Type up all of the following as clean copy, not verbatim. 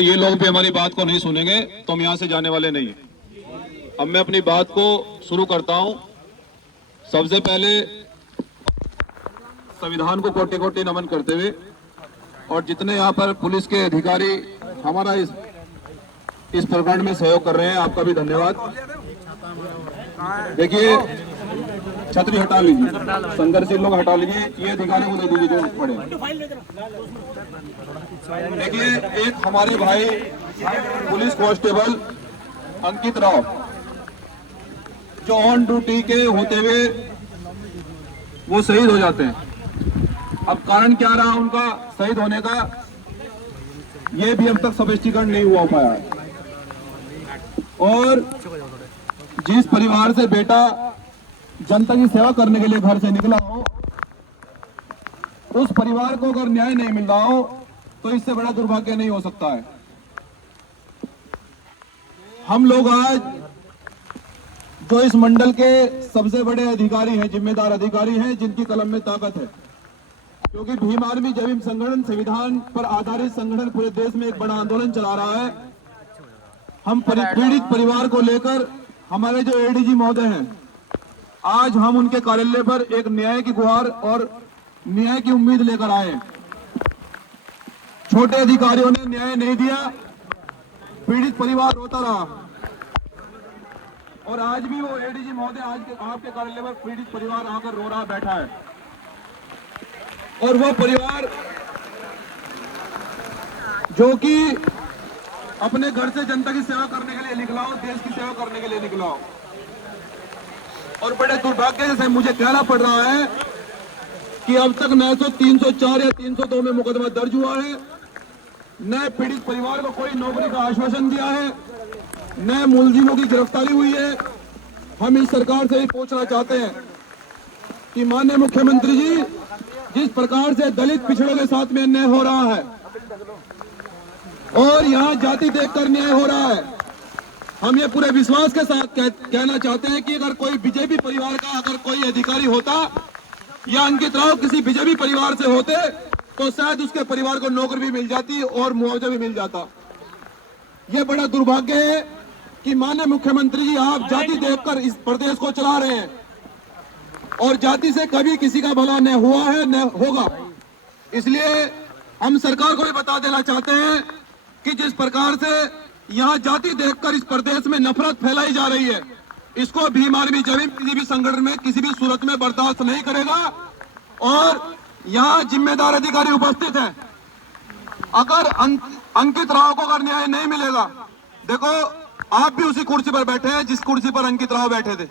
ये लोग भी हमारी बात को नहीं सुनेंगे तो हम यहाँ से जाने वाले नहीं हैं। अब मैं अपनी बात को शुरू करता हूँ। सबसे पहले संविधान को कोटि कोटि नमन करते हुए और जितने यहाँ पर पुलिस के अधिकारी हमारा इस प्रकरण में सहयोग कर रहे हैं, आपका भी धन्यवाद। देखिए, छतरी हटा लीजिए, संघर्षशील लोग हटा लीजिए, ये अधिकारियों को दे दीजिए जो पड़े। देखिए, एक हमारे भाई पुलिस कांस्टेबल अंकित राव जो ऑन ड्यूटी के होते हुए वो शहीद हो जाते हैं। अब कारण क्या रहा उनका शहीद होने का, ये भी अब तक स्पष्टीकरण नहीं हुआ पाया है। और जिस परिवार से बेटा जनता की सेवा करने के लिए घर से निकला हो, उस परिवार को अगर न्याय नहीं मिल रहा हो तो इससे बड़ा दुर्भाग्य नहीं हो सकता है। हम लोग आज जो इस मंडल के सबसे बड़े अधिकारी हैं, जिम्मेदार अधिकारी हैं, जिनकी कलम में ताकत है, क्योंकि भीम आर्मी जय भीम संगठन संविधान पर आधारित संगठन पूरे देश में एक बड़ा आंदोलन चला रहा है। हम पीड़ित परिवार को लेकर हमारे जो एडीजी महोदय हैं, आज हम उनके कार्यालय पर एक न्याय की गुहार और न्याय की उम्मीद लेकर आए। छोटे अधिकारियों ने न्याय नहीं दिया, पीड़ित परिवार रोता रहा और आज भी वो एडीजी महोदय आज आपके कार्यालय पर पीड़ित परिवार आकर रो रहा बैठा है। और वो परिवार जो कि अपने घर से जनता की सेवा करने के लिए निकला हो, देश की सेवा करने के लिए निकला हो, और बड़े दुर्भाग्य से मुझे कहना पड़ रहा है कि अब तक न तो 304 या 302 में मुकदमा दर्ज हुआ है, न पीड़ित परिवार को कोई नौकरी का आश्वासन दिया है, न मुलजिमों की गिरफ्तारी हुई है। हम इस सरकार से ही पूछना चाहते हैं कि माननीय मुख्यमंत्री जी, जिस प्रकार से दलित पिछड़ों के साथ में अन्याय हो रहा है और यहाँ जाति देखकर न्याय हो रहा है, हम ये पूरे विश्वास के साथ कहना चाहते हैं कि अगर कोई बीजेपी परिवार का अगर कोई अधिकारी होता या अंकित राव किसी बीजेपी परिवार से होते तो शायद उसके परिवार को नौकरी भी मिल जाती और मुआवजा भी मिल जाता। ये बड़ा दुर्भाग्य है कि माननीय मुख्यमंत्री जी, आप जाति देखकर इस प्रदेश को चला रहे हैं और जाति से कभी किसी का भला न हुआ है न होगा। इसलिए हम सरकार को भी बता देना चाहते हैं कि जिस प्रकार से यहाँ जाति देखकर इस प्रदेश में नफरत फैलाई जा रही है, इसको भीम आर्मी जय भीम किसी भी संगठन में किसी भी सूरत में बर्दाश्त नहीं करेगा। और यहाँ जिम्मेदार अधिकारी उपस्थित हैं, अगर अंकित राव को अगर न्याय नहीं मिलेगा, देखो आप भी उसी कुर्सी पर बैठे हैं जिस कुर्सी पर अंकित राव बैठे थे।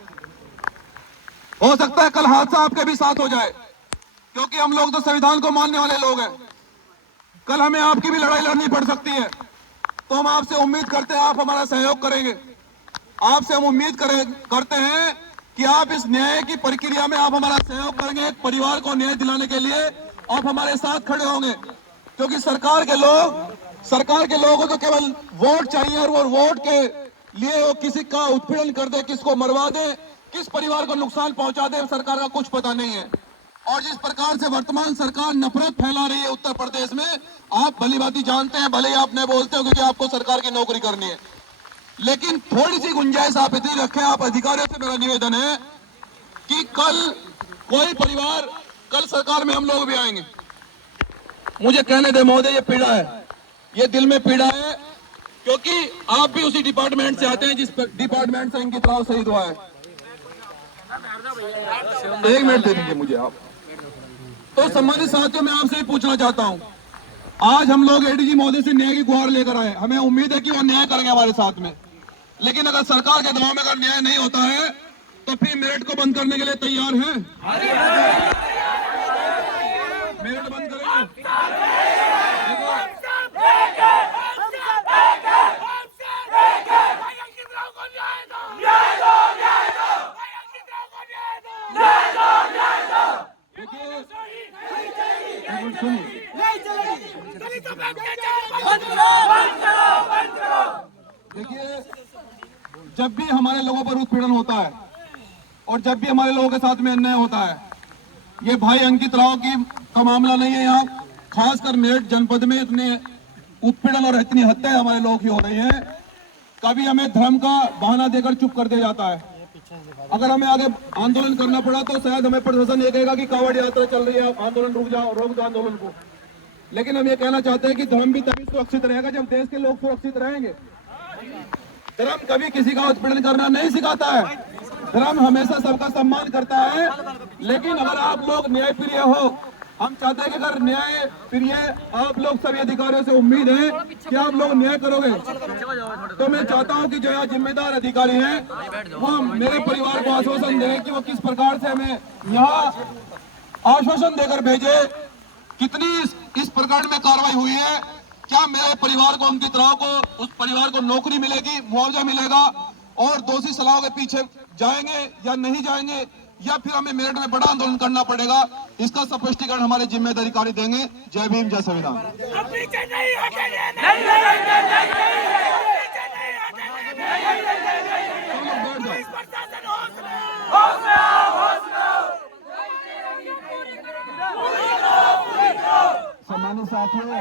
हो सकता है कल हादसा आपके भी साथ हो जाए, क्योंकि हम लोग तो संविधान को मानने वाले लोग हैं। कल हमें आपकी भी लड़ाई लड़नी पड़ सकती है, तो हम आपसे उम्मीद करते हैं आप हमारा सहयोग करेंगे। आपसे हम उम्मीद करते हैं कि आप इस न्याय की प्रक्रिया में आप हमारा सहयोग करेंगे। एक परिवार को न्याय दिलाने के लिए आप हमारे साथ खड़े होंगे, क्योंकि सरकार के लोगों को तो केवल वोट चाहिए और वो वोट के लिए वो किसी का उत्पीड़न कर दे, किसको मरवा दे, किस परिवार को नुकसान पहुंचा दे, सरकार का कुछ पता नहीं है। और जिस प्रकार से वर्तमान सरकार नफरत फैला रही है उत्तर प्रदेश में, आप भलीभांति जानते हैं, भले ही आप नहीं बोलते हो क्योंकि आपको सरकार की नौकरी करनी है, लेकिन थोड़ी सी गुंजाइश आप इतनी रखें। आप अधिकारियों से मेरा निवेदन है कि कल कोई परिवार, कल सरकार में हम लोग भी आएंगे। मुझे कहने दे महोदय, ये पीड़ा है, ये दिल में पीड़ा है, क्योंकि आप भी उसी डिपार्टमेंट से आते हैं जिस डिपार्टमेंट से अंकित राव शहीद हुआ है। 1 मिनट दे दीजिए मुझे आप। तो सम्मानित साथियों, मैं आपसे पूछना चाहता हूं, आज हम लोग एडीजी महोदय से न्याय की गुहार लेकर आए। हमें उम्मीद है कि वो न्याय करेंगे हमारे साथ में, लेकिन अगर सरकार के दबाव में अगर न्याय नहीं होता है तो फिर मेरिट को बंद करने के लिए तैयार हैं? मेरिट बंद करेंगे? देखिए, जब भी हमारे लोगों पर उत्पीड़न होता है और जब भी हमारे लोगों के साथ में अन्याय होता है, ये भाई अंकित राव का मामला नहीं है। यहाँ खासकर मेरठ जनपद में इतने उत्पीड़न और इतनी हत्याएं हमारे लोग की हो रही हैं, कभी हमें धर्म का बहाना देकर चुप कर दिया जाता है। अगर हमें आगे आंदोलन करना पड़ा तो शायद हमें प्रशासन ये कहेगा कि कांवड़ यात्रा चल रही है, आंदोलन रुक जाओ, रोक दो आंदोलन को। लेकिन हम ये कहना चाहते हैं कि धर्म भी तभी सुरक्षित रहेगा जब देश के लोग सुरक्षित रहेंगे। धर्म कभी किसी का उत्पीड़न करना नहीं सिखाता है। धर्म हमेशा सबका सम्मान करता है। लेकिन अगर आप लोग न्याय प्रिय हो, हम चाहते हैं कि अगर न्याय प्रिय आप लोग सभी अधिकारियों से उम्मीद है कि आप लोग न्याय करोगे, तो मैं चाहता हूं कि जो यहाँ जिम्मेदार अधिकारी हैं वो मेरे परिवार को आश्वासन दें कि वो किस प्रकार से हमें यहाँ आश्वासन देकर भेजे। कितनी इस प्रकार में कार्रवाई हुई है, क्या मेरे परिवार को, अंकित राव को, उस परिवार को नौकरी मिलेगी, मुआवजा मिलेगा और दोषी सलाह के पीछे जाएंगे या नहीं जाएंगे, या फिर हमें मेरठ में बड़ा आंदोलन करना पड़ेगा, इसका स्पष्टीकरण हमारे जिम्मेदार अधिकारी देंगे। जय भीम, जय संविधान। सम्मानित साथियों,